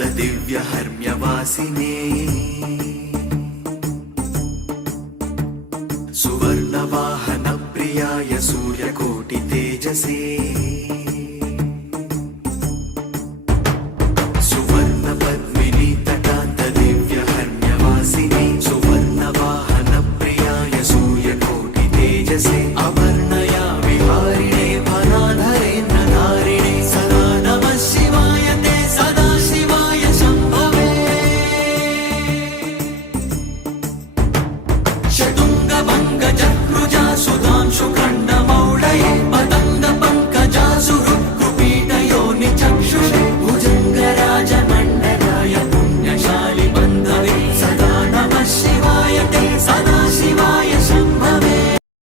दिव्यहर्म्यवासिने सुवर्णवाहनप्रियाय सूर्यकोटितेजसे सुवर्णपद्मिनी तटान्तदिव्यहर्म्यवासिने सुवर्णवाहनप्रियाय सूर्यकोटितेजसे अवर्णया विहारिणे वनाधरेन्द्रधारिणे सदा नमः शिवाय ते सदा शिवाय शम्भवे षडुङ्गभङ्गजह्रुजा सुधांशुखण्ड